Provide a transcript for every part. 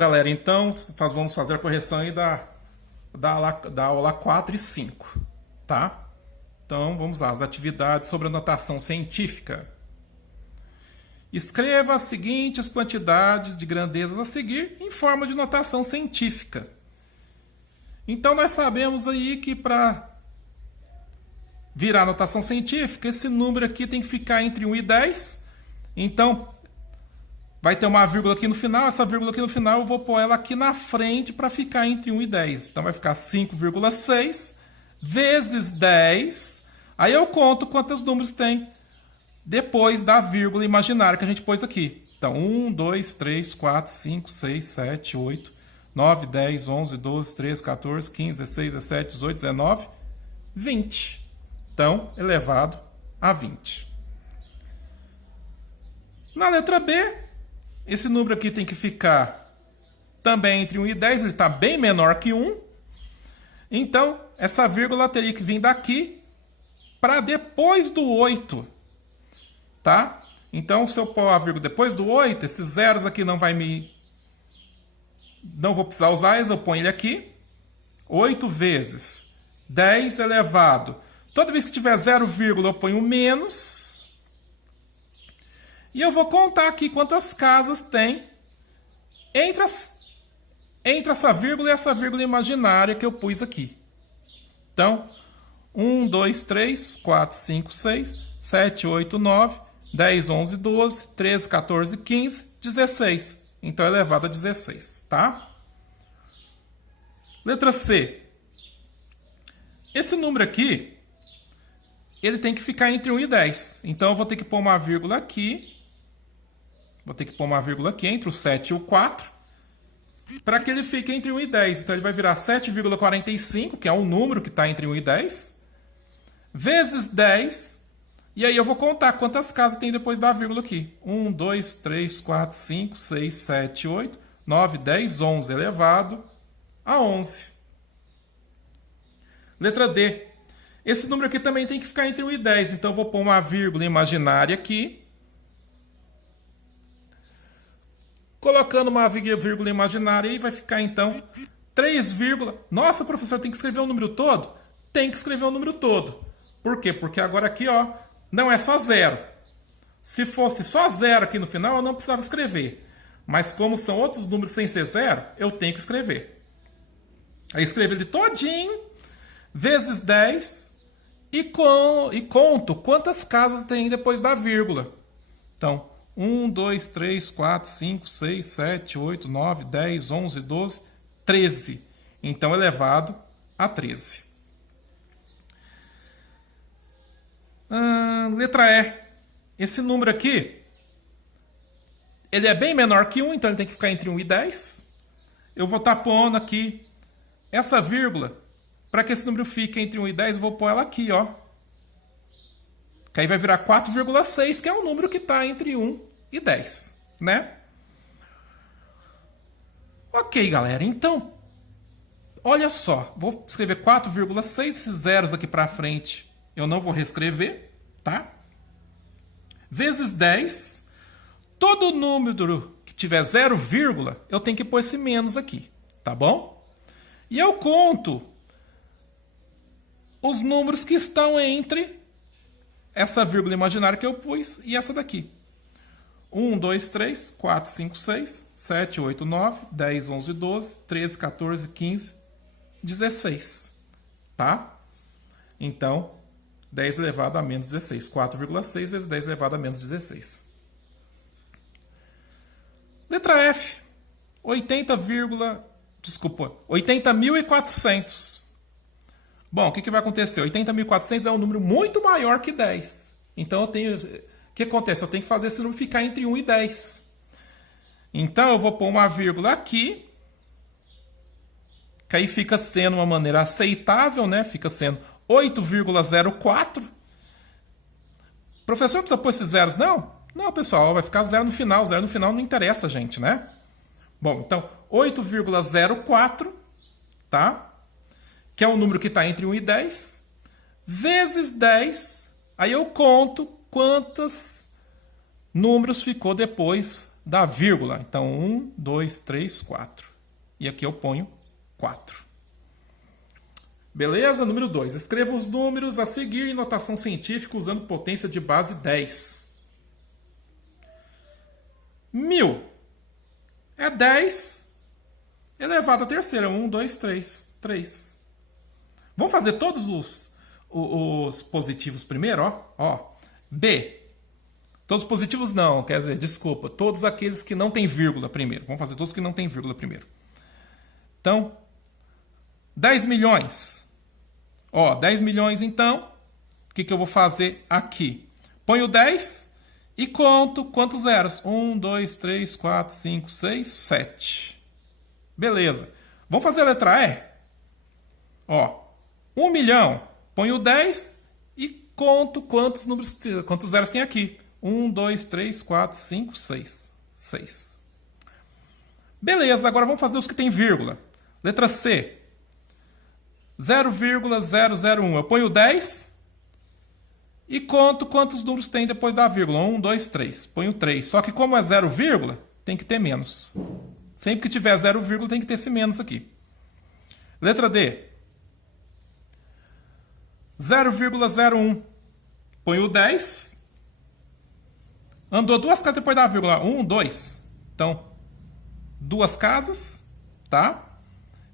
galera, então vamos fazer a correção aí da aula 4 e 5, tá? Então, vamos lá, as atividades sobre a notação científica. Escreva as seguintes quantidades de grandezas a seguir em forma de notação científica. Então, nós sabemos aí que para virar notação científica, esse número aqui tem que ficar entre 1 e 10. Então, vai ter uma vírgula aqui no final. Essa vírgula aqui no final eu vou pôr ela aqui na frente para ficar entre 1 e 10. Então, vai ficar 5,6 vezes 10. Aí eu conto quantos números tem depois da vírgula imaginária que a gente pôs aqui. Então, 1, 2, 3, 4, 5, 6, 7, 8, 9, 10, 11, 12, 13, 14, 15, 16, 17, 18, 19, 20. Então, elevado a 20. Na letra B, esse número aqui tem que ficar também entre 1 e 10. Ele está bem menor que 1. Então, essa vírgula teria que vir daqui para depois do 8. Tá? Então, se eu pôr a vírgula depois do 8, esses zeros aqui não vou precisar usar, eu ponho ele aqui. 8 vezes 10 elevado. Toda vez que tiver 0, eu ponho menos. E eu vou contar aqui quantas casas tem entre essa vírgula e essa vírgula imaginária que eu pus aqui. Então, 1, 2, 3, 4, 5, 6, 7, 8, 9, 10, 11, 12, 13, 14, 15, 16. Então, elevado a 16, tá? Letra C. Esse número aqui, ele tem que ficar entre 1 e 10. Então, eu vou ter que pôr uma vírgula aqui. Vou ter que pôr uma vírgula aqui entre o 7 e o 4. Para que ele fique entre 1 e 10. Então, ele vai virar 7,45, que é um número que está entre 1 e 10. Vezes 10. E aí eu vou contar quantas casas tem depois da vírgula aqui. 1, 2, 3, 4, 5, 6, 7, 8, 9, 10, 11 elevado a 11. Letra D. Esse número aqui também tem que ficar entre 1 e 10. Então, eu vou pôr uma vírgula imaginária aqui. Colocando uma vírgula imaginária, aí vai ficar, então, 3, Nossa, professor, tem que escrever o número todo? Tem que escrever o número todo. Por quê? Porque agora aqui, ó, não é só 0. Se fosse só 0 aqui no final, eu não precisava escrever. Mas como são outros números sem ser 0, eu tenho que escrever. Aí escrevo ele todinho, vezes 10, e conto quantas casas tem depois da vírgula. Então, 1, 2, 3, 4, 5, 6, 7, 8, 9, 10, 11, 12, 13. Então, elevado a 13. Letra E. Esse número aqui, ele é bem menor que 1, então ele tem que ficar entre 1 e 10. Eu vou estar pondo aqui essa vírgula. Para que esse número fique entre 1 e 10, eu vou pôr ela aqui, ó. Que aí vai virar 4,6, que é um número que está entre 1 e 10, né? Ok, galera. Então, olha só. Vou escrever 4,6, esses zeros aqui para frente eu não vou reescrever, tá? Vezes 10. Todo número que tiver 0, eu tenho que pôr esse menos aqui, tá bom? E eu conto os números que estão entre essa vírgula imaginária que eu pus e essa daqui. 1, 2, 3, 4, 5, 6, 7, 8, 9, 10, 11, 12, 13, 14, 15, 16. Tá? Então, 10 elevado a menos 16. 4,6 vezes 10 elevado a menos 16. Letra F. 80.400. Bom, o que vai acontecer? 80.400 é um número muito maior que 10. Então, o que acontece? Eu tenho que fazer esse número ficar entre 1 e 10. Então, eu vou pôr uma vírgula aqui, que aí fica sendo uma maneira aceitável, né? Fica sendo 8,04. Professor, precisa pôr esses zeros? Não. Não, pessoal, vai ficar 0 no final. 0 no final não interessa, gente, né? Bom, então, 8,04, tá? Que é o número que está entre 1 e 10, vezes 10. Aí eu conto quantos números ficou depois da vírgula. Então, 1, 2, 3, 4. E aqui eu ponho 4. Beleza? Número 2. Escreva os números a seguir em notação científica usando potência de base 10. 1000 é 10 elevado à terceira. 1, 2, 3. 3. Vamos fazer todos os positivos primeiro, ó. B. Todos os positivos não, quer dizer, desculpa. Todos aqueles que não tem vírgula primeiro. Vamos fazer todos que não tem vírgula primeiro. Então, 10 milhões. 10 milhões, então, o que eu vou fazer aqui? Ponho 10 e conto quantos zeros? 1, 2, 3, 4, 5, 6, 7. Beleza. Vamos fazer a letra E? 1 milhão. Ponho 10 e conto quantos zeros tem aqui. 1, 2, 3, 4, 5, 6. 6. Beleza, agora vamos fazer os que tem vírgula. Letra C. 0,001. Eu ponho 10 e conto quantos números tem depois da vírgula. 1, 2, 3. Ponho 3. Só que como é 0, tem que ter menos. Sempre que tiver 0, tem que ter esse menos aqui. Letra D. 0,01. Ponho 10. Andou 2 casas depois da vírgula. 1, 2. Então, 2 casas, tá?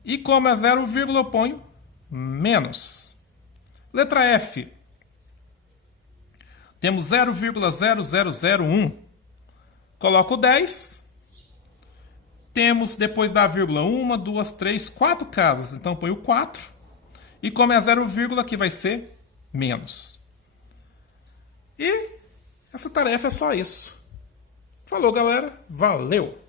E como é 0, eu ponho menos. Letra F. Temos 0,0001. Coloco 10. Temos depois da vírgula 1, 2, 3, 4 casas. Então, ponho 4. E como é 0, aqui vai ser menos. E essa tarefa é só isso. Falou, galera. Valeu!